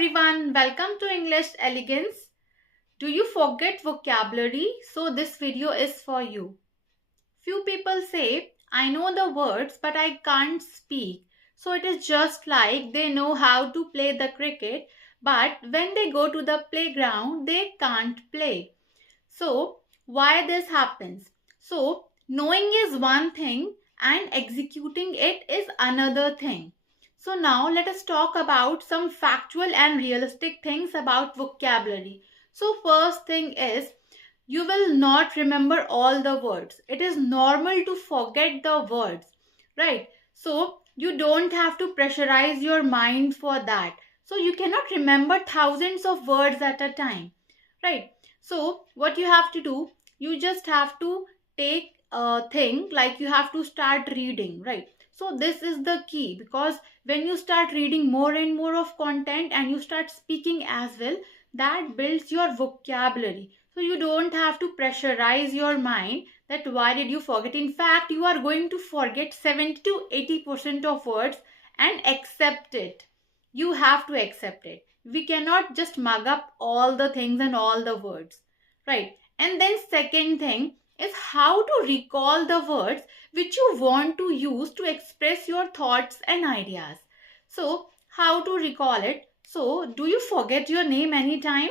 everyone, welcome to English Elegance. Do you forget vocabulary? So this video is for you. Few people say, I know the words but I can't speak. So it is just like they know how to play the cricket, but when they go to the playground, they can't play. So why this happens? So knowing is one thing and executing it is another thing. So now let us talk about some factual and realistic things about vocabulary. So first thing is you will not remember all the words. It is normal to forget the words, right? So you don't have to pressurize your mind for that. So you cannot remember thousands of words at a time, right? So what you have to do, you just have to take a thing like you have to start reading, right? So this is the key, because when you start reading more and more of content and you start speaking as well, that builds your vocabulary. So you don't have to pressurize your mind that why did you forget. In fact, you are going to forget 70 to 80% of words and accept it. You have to accept it. We cannot just mug up all the things and all the words, right? And then second thing is how to recall the words which you want to use to express your thoughts and ideas. So how to recall it? So do you forget your name anytime?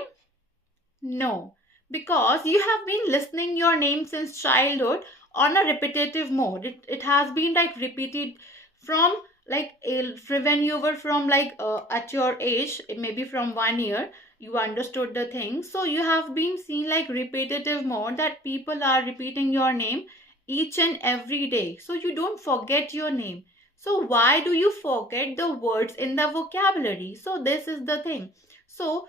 No, because you have been listening your name since childhood on a repetitive mode. It has been like repeated from like when you were from at your age, maybe from 1 year, you understood the thing. So you have been seeing like repetitive mode that people are repeating your name each and every day. So you don't forget your name. So why do you forget the words in the vocabulary? So this is the thing. So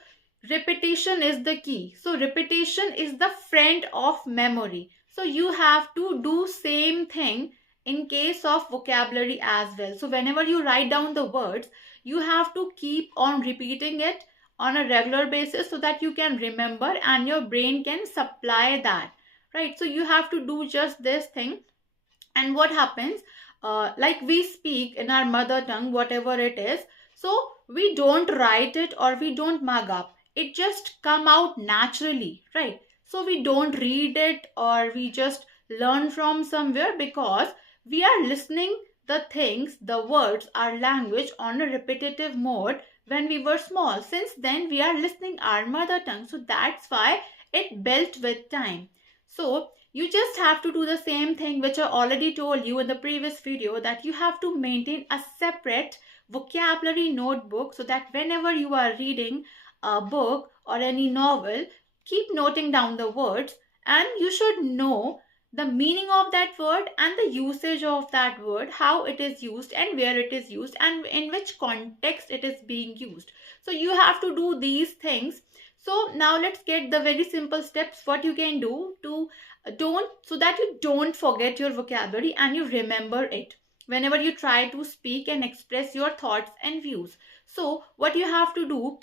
repetition is the key. So repetition is the friend of memory. So you have to do same thing in case of vocabulary as well. So whenever you write down the words, you have to keep on repeating it on a regular basis so that you can remember and your brain can supply that, right? So you have to do just this thing. And what happens, like we speak in our mother tongue, whatever it is, so we don't write it or we don't mug up, it just come out naturally, right? So we don't read it or we just learn from somewhere, because we are listening the things, the words, our language on a repetitive mode when we were small. Since then we are listening our mother tongue, so that's why it built with time. So you just have to do the same thing which I already told you in the previous video, that you have to maintain a separate vocabulary notebook so that whenever you are reading a book or any novel, keep noting down the words, and you should know the meaning of that word and the usage of that word, how it is used and where it is used and in which context it is being used. So you have to do these things. So now let's get the very simple steps what you can do to don't so that you don't forget your vocabulary and you remember it whenever you try to speak and express your thoughts and views. So what you have to do,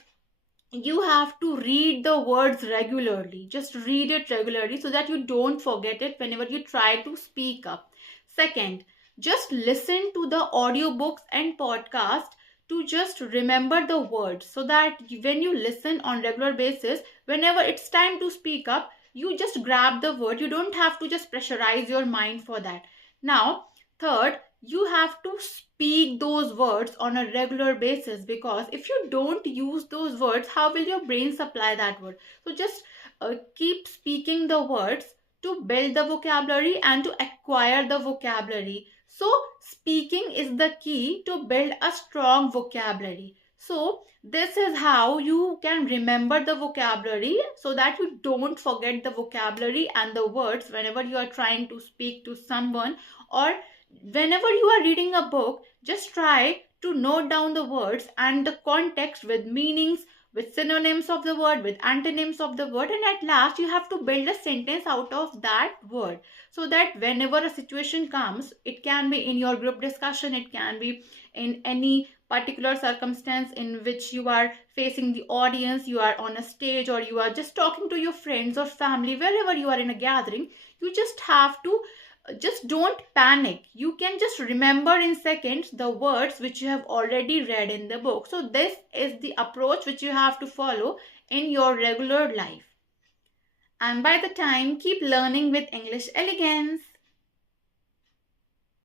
you have to read the words regularly. Just read it regularly so that you don't forget it whenever you try to speak up. Second, just listen to the audiobooks and podcast to just remember the words, so that when you listen on regular basis, whenever it's time to speak up, you just grab the word. You don't have to just pressurize your mind for that. Now third, you have to speak those words on a regular basis, because if you don't use those words, how will your brain supply that word? So just keep speaking the words to build the vocabulary and to acquire the vocabulary. So speaking is the key to build a strong vocabulary. So this is how you can remember the vocabulary, so that you don't forget the vocabulary and the words whenever you are trying to speak to someone, or whenever you are reading a book. Just try to note down the words and the context with meanings, with synonyms of the word, with antonyms of the word, and at last you have to build a sentence out of that word, so that whenever a situation comes, it can be in your group discussion, it can be in any particular circumstance in which you are facing the audience, you are on a stage, or you are just talking to your friends or family, wherever you are in a gathering, you just have to Just don't panic. You can just remember in seconds the words which you have already read in the book. So this is the approach which you have to follow in your regular life. And by the time, keep learning with English elegance.